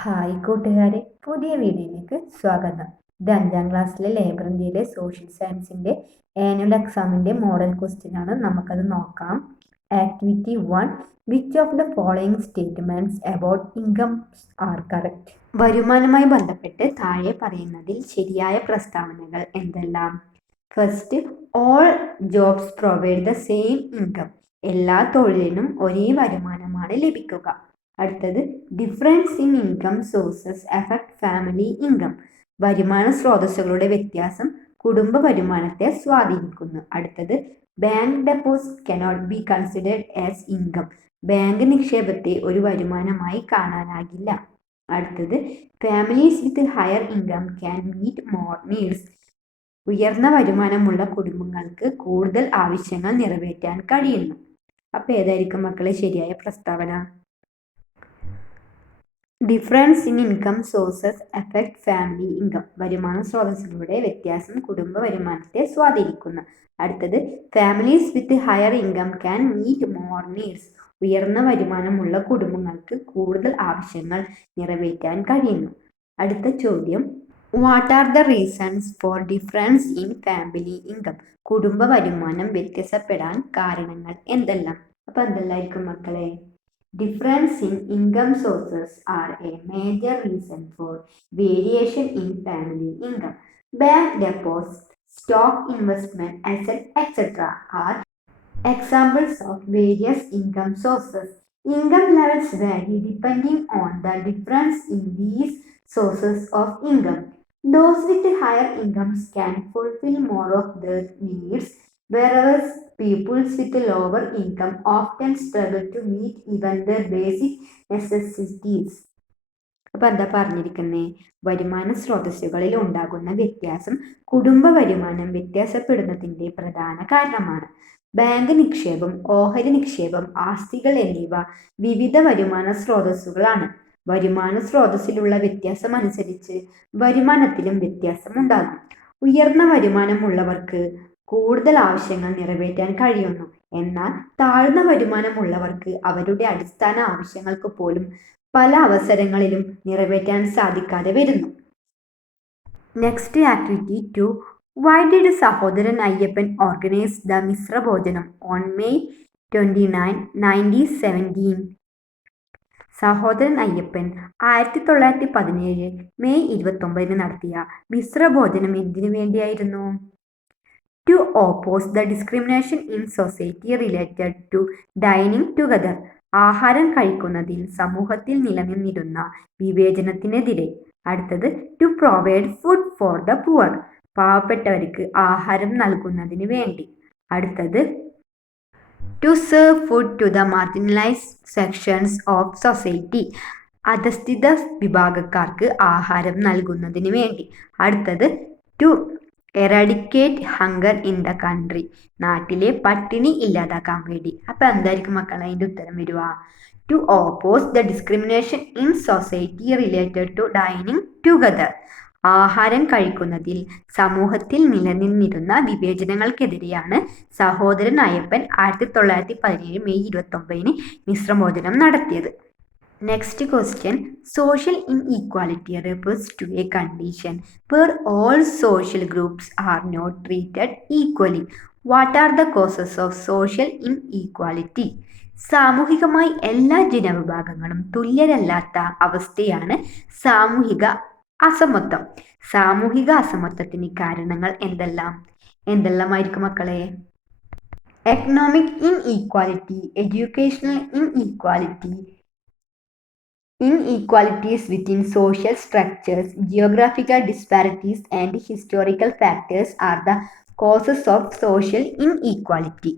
Hi കൂട്ടുകാരെ, പുതിയ വീഡിയോയിലേക്ക് സ്വാഗതം. ഇത് 5ാം ക്ലാസ്സിലെ ലേബർ ഇന്ത്യയിലെ സോഷ്യൽ സയൻസിൻ്റെ ആനുവൽ എക്സാമിൻ്റെ മോഡൽ ക്വസ്റ്റ്യൻ ആണ്. നമുക്കത് നോക്കാം. Activity 1. Which of the following statements about incomes are correct? വരുമാനവുമായി ബന്ധപ്പെട്ട് താഴെ പറയുന്നതിൽ ശരിയായ പ്രസ്താവനകൾ എന്തെല്ലാം? First, all jobs provide the same income. എല്ലാ തൊഴിലിനും ഒരേ വരുമാനമാണ് ലഭിക്കുക. അടുത്തത്, difference in income sources effect family income. വരുമാന സ്രോതസ്സുകളുടെ വ്യത്യാസം കുടുംബ വരുമാനത്തെ സ്വാധീനിക്കുന്നു. അടുത്തത്, bank deposit cannot be considered as income. Bank നിക്ഷേപത്തെ ഒരു വരുമാനമായി കാണാനാകില്ല. അടുത്തത്, families with higher income can meet more needs. ഉയർന്ന വരുമാനമുള്ള കുടുംബങ്ങൾക്ക് കൂടുതൽ ആവശ്യങ്ങൾ നിറവേറ്റാൻ കഴിയുന്നു. അപ്പോൾ ഏതായിരിക്കും മക്കളെ ശരിയായ പ്രസ്താവന? Difference in income sources effect family income. വരുമാന സ്രോതസ്സുകളുടെ വ്യത്യാസം കുടുംബ വരുമാനത്തെ സ്വാധീനിക്കുന്നു. അടുത്തത്, families with higher income can meet more needs. ഉയർന്ന വരുമാനമുള്ള കുടുംബങ്ങൾക്ക് കൂടുതൽ ആവശ്യങ്ങൾ നിറവേറ്റാൻ കഴിയുന്നു. അടുത്ത ചോദ്യം, what are the reasons for difference in family income? കുടുംബ വരുമാനം വ്യത്യാസപ്പെടാൻ കാരണങ്ങൾ എന്തെല്ലാം? അപ്പോൾ എന്തെല്ലാമായിരിക്കും മക്കളെ? Difference in income sources are a major reason for variation in family income. Bank deposits, stock investment, assets, etc. are examples of various income sources. Income levels vary depending on the difference in these sources of income. Those with higher incomes can fulfill more of their needs, whereas peoples with lower income often struggle to meet even their basic necessities. അപ്പോൾ എന്താ പറഞ്ഞിരിക്കുന്നത്? വരുമാന സ്രോതസ്സുകളിൽ ഉണ്ടാകുന്ന വ്യത്യാസം കുടുംബ വരുമാനം വ്യത്യാസപ്പെടുന്നതിൻ്റെ പ്രധാന കാരണമാണ്. ബാങ്ക് നിക്ഷേപം, ഓഹരി നിക്ഷേപം, ആസ്തികൾ എന്നിവ വിവിധ വരുമാന സ്രോതസ്സുകളാണ്. വരുമാന സ്രോതസ്സിലുള്ള വ്യത്യാസം അനുസരിച്ച് വരുമാനത്തിലും വ്യത്യാസമുണ്ടാകും. ഉയർന്ന വരുമാനമുള്ളവർക്ക് കൂടുതൽ ആവശ്യങ്ങൾ നിറവേറ്റാൻ കഴിയുന്നു. എന്നാൽ താഴ്ന്ന വരുമാനമുള്ളവർക്ക് അവരുടെ അടിസ്ഥാന ആവശ്യങ്ങൾക്ക് പോലും പല അവസരങ്ങളിലും നിറവേറ്റാൻ സാധിക്കാതെ വരുന്നു. Next activity 2. Why did Sahodaran Ayyappan organise the Mishra ഭോജനം on May 29, 1917? Sahodaran Ayyappan 1917 May 29 നടത്തിയ മിശ്രഭോജനം എന്തിനു വേണ്ടിയായിരുന്നു? To oppose the discrimination in society related to dining together. ആഹാരം കഴിക്കുന്നതിൽ സമൂഹത്തിൽ നിലനിന്നിരുന്ന വിവേചനത്തിനെതിരെ. അടുത്തത്, to provide food for the poor. പാവപ്പെട്ടവർക്ക് ആഹാരം നൽകുന്നതിന് വേണ്ടി. അടുത്തത്, to serve food to the marginalized sections of society. അധസ്ഥിത വിഭാഗക്കാർക്ക് ആഹാരം നൽകുന്നതിന് വേണ്ടി. അടുത്തത്, to eradicate hunger in the country. നാട്ടിലെ പട്ടിണി ഇല്ലാതാക്കാൻ വേണ്ടി. അപ്പോൾ എന്തായിരിക്കും മക്കളെ അതിൻ്റെ ഉത്തരം വരിക? To oppose the discrimination in society related to dining together. ആഹാരം കഴിക്കുന്നതിൽ സമൂഹത്തിൽ നിലനിന്നിരുന്ന വിവേചനങ്ങൾക്കെതിരെയാണ് സഹോദരൻ അയ്യപ്പൻ 1917 മെയ് 29 മിശ്രഭോജനം നടത്തിയത്. Next question, social inequality refers to a condition where all social groups are not treated equally. What are the causes of social inequality? സാമൂഹികമായി എല്ലാ ജനവിഭാഗങ്ങളും തുല്യരല്ലാത്ത അവസ്ഥയാണ് സാമൂഹിക അസമത്വം. സാമൂഹിക അസമത്വത്തിന് കാരണങ്ങൾ എന്തെല്ലാമായിരിക്കും മക്കളെ? Economic inequality, educational inequality, inequalities within social structures, geographical disparities, and historical factors are the causes of social inequality.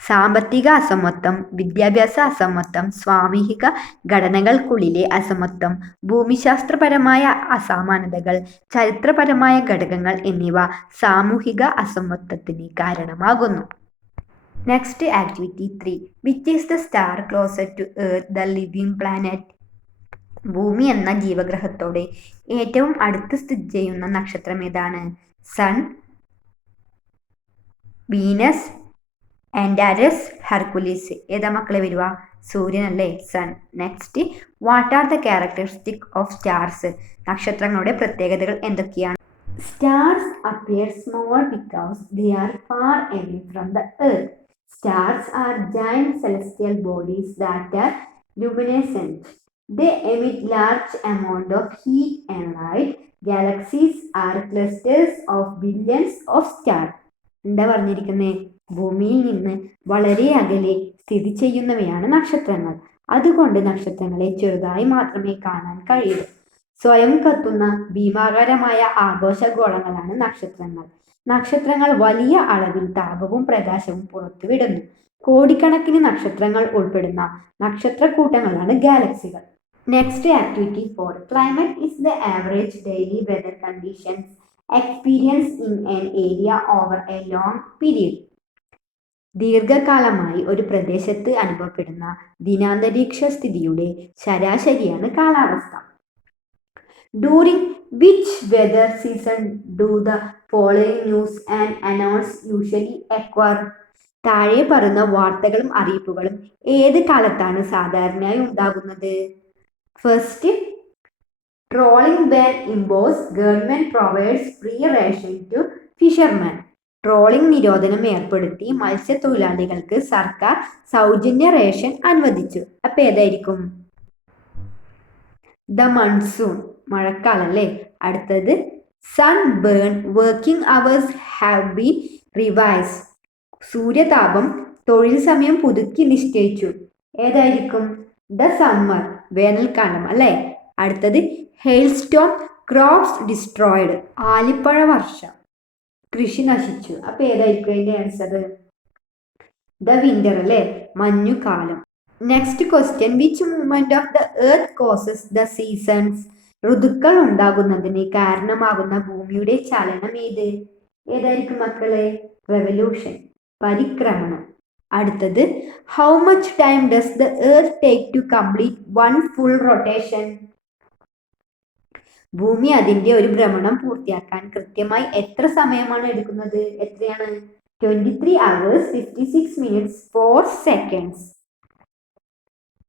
സാമ്പത്തിക അസമത്വം, വിദ്യാഭ്യാസ അസമത്വം, സാമൂഹിക ഘടനകൾക്കുള്ളിലെ അസമത്വം, ഭൂമിശാസ്ത്രപരമായ അസമാനതകൾ, ചരിത്രപരമായ ഘടകങ്ങൾ എന്നിവ സാമൂഹിക അസമത്വത്തിന് കാരണമാകുന്നു. Next activity 3. Which is the star closer to Earth, the living planet? ഭൂമി എന്ന ജീവഗ്രഹത്തോടെ ഏറ്റവും അടുത്ത് സ്ഥിതി ചെയ്യുന്ന നക്ഷത്രം ഏതാണ്? സൺ, വീനസ്, ആൻഡാരസ് ഹെർക്കുലീസ് ഏതാ മക്കളെ വരുക? സൂര്യനല്ലേ, sun. Next, what are the characteristic of stars? നക്ഷത്രങ്ങളുടെ പ്രത്യേകതകൾ എന്തൊക്കെയാണ്? Stars appear small because they are far away from the earth. Stars are giant celestial bodies that are luminescent. They emit large amount of heat and light. Galaxies are clusters of billions of stars. എന്താ പറഞ്ഞിരിക്കുന്നത്? ഭൂമിയിൽ നിന്ന് വളരെ അകലെ സ്ഥിതി ചെയ്യുന്നവയാണ് നക്ഷത്രങ്ങൾ. അതുകൊണ്ട് നക്ഷത്രങ്ങളെ ചെറുതായി മാത്രമേ കാണാൻ കഴിയൂ. സ്വയം കത്തുന്ന ഭീമാകാരമായ ആഘോഷഗോളങ്ങളാണ് നക്ഷത്രങ്ങൾ. നക്ഷത്രങ്ങൾ വലിയ അളവിൽ താപവും പ്രകാശവും പുറത്തുവിടുന്നു. കോടിക്കണക്കിന് നക്ഷത്രങ്ങൾ ഉൾപ്പെടുന്ന നക്ഷത്രക്കൂട്ടങ്ങളാണ് ഗാലക്സികൾ. Next activity 4. Climate is the average daily weather conditions experience in an area over a long period. ദീർഘകാലമായി ഒരു പ്രദേശത്ത് അനുഭവപ്പെടുന്ന ദിനാന്തരീക്ഷ സ്ഥിതിയുടെ ശരാശരിയാണ് കാലാവസ്ഥ. During which weather season do the following news and announce usually occur? താഴെ പറയുന്ന വാർത്തകളും അറിയിപ്പുകളും ഏത് കാലത്താണ് സാധാരണയായി ഉണ്ടാകുന്നത്? First, trolling ban impose government provides free ration to fisherman. Trolling നിരോധനം ഏർപ്പെടുത്തി മത്സ്യത്തൊഴിലാളികൾക്ക് സർക്കാർ സൗജന്യ റേഷൻ അനുവദിച്ചു. അപ്പൊ ഏതായിരിക്കും? ദ മൺസൂൺ, മഴക്കാലം അല്ലേ. അടുത്തത്, sun burn working hours have been revise. സൂര്യതാപം തൊഴിൽ സമയം പുതുക്കി നിശ്ചയിച്ചു. ഏതായിരിക്കും? ദ സമ്മർ, വേനൽക്കാലം അല്ലേ. അടുത്തത്, ഹെയിൽസ്റ്റോം ക്രോപ്സ് ഡിസ്ട്രോയിഡ്. ആലിപ്പഴ വർഷം, കൃഷി നശിച്ചു. അപ്പൊ ഏതായിരിക്കും അതിന്റെ ആൻസർ? ദ വിന്റർ അല്ലേ, മഞ്ഞുകാലം. Next question, which movement of the earth causes the seasons? ഋതുക്കൾ ഉണ്ടാകുന്നതിന് കാരണമാകുന്ന ഭൂമിയുടെ ചലനം ഏത്? ഏതായിരിക്കും മക്കളെ? റെവല്യൂഷൻ, പരിക്രമണം. അടുത്തത്, how much time does the earth take to complete one full rotation? ഭൂമി അതിന്റെ ഒരു ഭ്രമണം പൂർത്തിയാക്കാൻ കൃത്യമായി എത്ര സമയമാണ് എടുക്കുന്നത്? എത്രയാണ്? 23 hours 56 minutes 4 seconds.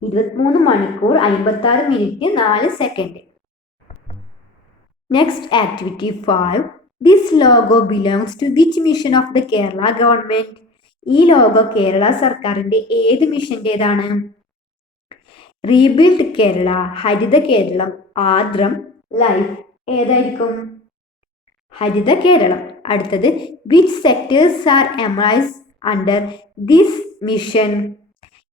23 മണിക്കൂർ 56 minute 4 second. Next activity 5. This logo belongs to which mission of the Kerala government? ഈ ലോഗോ കേരള സർക്കാരിന്റെ ഏത് മിഷന്റേതാണ്? Rebuild Kerala, Haritha Keralam, Ardram, life. ഏതായിരിക്കും? ഹരിത കേരളം. അടുത്തത്, which sectors are employs under this mission?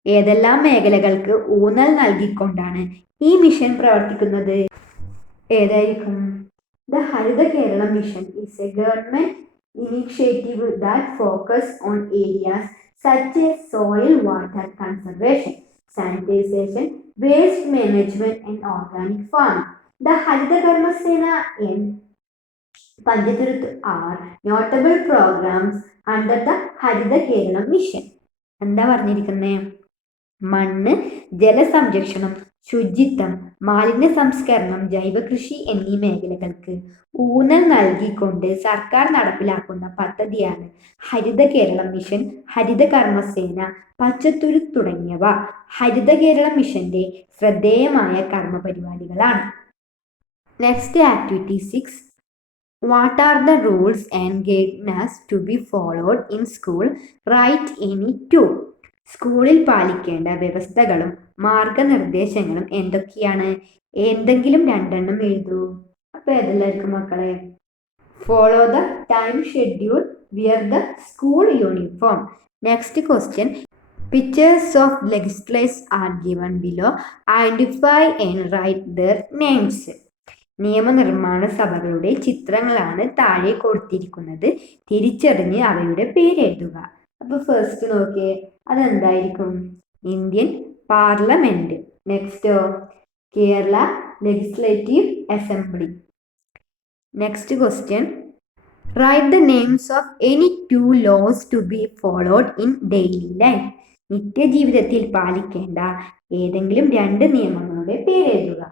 ഏതെല്ലാം മേഖലകൾക്ക് ഊന്നൽ നൽകിക്കൊണ്ടാണ് ഈ മിഷൻ പ്രവർത്തിക്കുന്നത്? ഏതായിരിക്കും? The Haritha Keralam mission is a government initiative that focus on areas such as soil water conservation, sanitation, waste management and organic farming. The Harita Karma Sena and Panchatirth are notable programs under the Harita Kerala mission. എന്താ പറഞ്ഞിരിക്കുന്നേ? മണ്ണ്, ജലസംരക്ഷണം, ശുചിത്വം, മാലിന്യ സംസ്കരണം, ജൈവകൃഷി എന്നീ മേഖലകൾക്ക് ഊന്നൽ നൽകിക്കൊണ്ട് സർക്കാർ നടപ്പിലാക്കുന്ന പദ്ധതിയാണ് ഹരിത കേരളം മിഷൻ, ഹരിത കർമ്മസേന, പച്ചത്തുരുത്ത് തുടങ്ങിയവ ഹരിത കേരളം മിഷന്റെ ശ്രദ്ധേയമായ കർമ്മപരിപാടികളാണ്. Next activity 6. What are the rules and guidelines to be followed in school? Write any two. സ്കൂളിൽ പാലിക്കേണ്ട വ്യവസ്ഥകളും മാർഗനിർദ്ദേശങ്ങളും എന്തൊക്കെയാണ്? എന്തെങ്കിലും രണ്ടെണ്ണം എഴുതൂ. അപ്പൊ ഏതെല്ലായിരിക്കും മക്കളെ? Follow the time schedule, wear the school uniform. Next question, pictures of legislators are given below. Identify and write their names. നിയമനിർമ്മാണ സഭകളുടെ ചിത്രങ്ങളാണ് താഴെ കൊടുത്തിരിക്കുന്നത്. തിരിച്ചറിഞ്ഞ് അവയുടെ പേരെഴുതുക. അപ്പൊ ഫസ്റ്റ് നോക്കിയേ, അതെന്തായിരിക്കും? Indian parliament. നെക്സ്റ്റോ, Kerala legislative assembly. Next question, write the names of any two laws to be followed in daily life. നിത്യജീവിതത്തിൽ പാലിക്കേണ്ട ഏതെങ്കിലും രണ്ട് നിയമങ്ങളുടെ പേരെഴുതുക.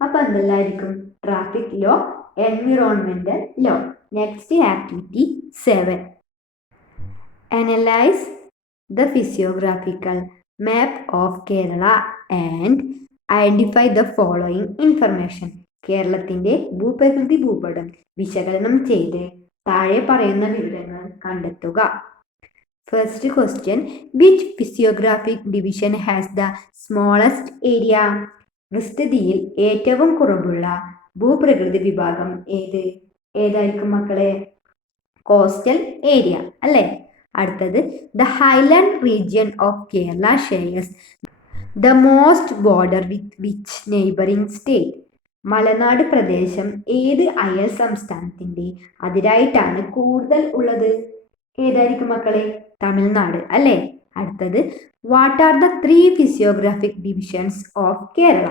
അപ്പൊ എന്തെല്ലായിരിക്കും? Traffic law, environmental law. Next activity 7. Analyze the physiographical map of Kerala and identify the following information. കേരളത്തിന്റെ ഭൂപ്രകൃതി ഭൂപടം വിശകലനം ചെയ്ത് താഴെ പറയുന്ന വിവരങ്ങൾ കണ്ടെത്തുക. First question, which physiographic division has the smallest area? വിസ്തൃതിയിൽ ഏറ്റവും കുറവുള്ള ഭൂപ്രകൃതി വിഭാഗം ഏതായിരിക്കും മക്കളെ? കോസ്റ്റൽ ഏരിയ അല്ലേ? അടുത്തത്, the highland region of Kerala shares the most border with which neighbouring state? മലനാട് പ്രദേശം ഏത് അയൽ സംസ്ഥാനത്തിന്റെ അതിരായിട്ടാണ് കൂടുതൽ ഉള്ളത്? ഏതായിരിക്കും മക്കളെ? തമിഴ്നാട് അല്ലേ? അടുത്തത്, what are the 3 physiographic divisions of Kerala?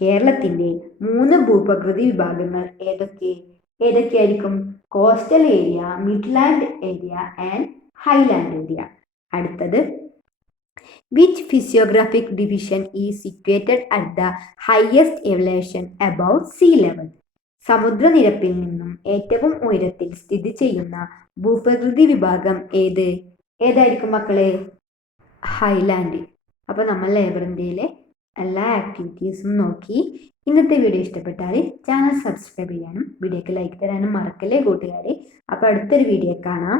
കേരളത്തിന്റെ 3 ഭൂപ്രകൃതി വിഭാഗങ്ങൾ ഏതൊക്കെയായിരിക്കും? Coastal area, midland area and highland area. അടുത്തത്, which physiographic division is situated at the highest elevation above sea level? സമുദ്രനിരപ്പിൽ നിന്നും ഏറ്റവും ഉയരത്തിൽ സ്ഥിതി ചെയ്യുന്ന ഭൂപ്രകൃതി വിഭാഗം ഏതായിരിക്കും മക്കളെ? ഹൈലാൻഡ്. അപ്പോൾ നമ്മൾ ലേബർ ഇന്ത്യയിലെ എല്ലാ ആക്ടിവിറ്റീസും നോക്കി. ഇന്നത്തെ വീഡിയോ ഇഷ്ടപ്പെട്ടാൽ ചാനൽ സബ്സ്ക്രൈബ് ചെയ്യാനും വീഡിയോക്ക് ലൈക്ക് തരാനും മറക്കല്ലേ കൂട്ടുകാരെ. അപ്പോൾ അടുത്തൊരു വീഡിയോ കാണാം.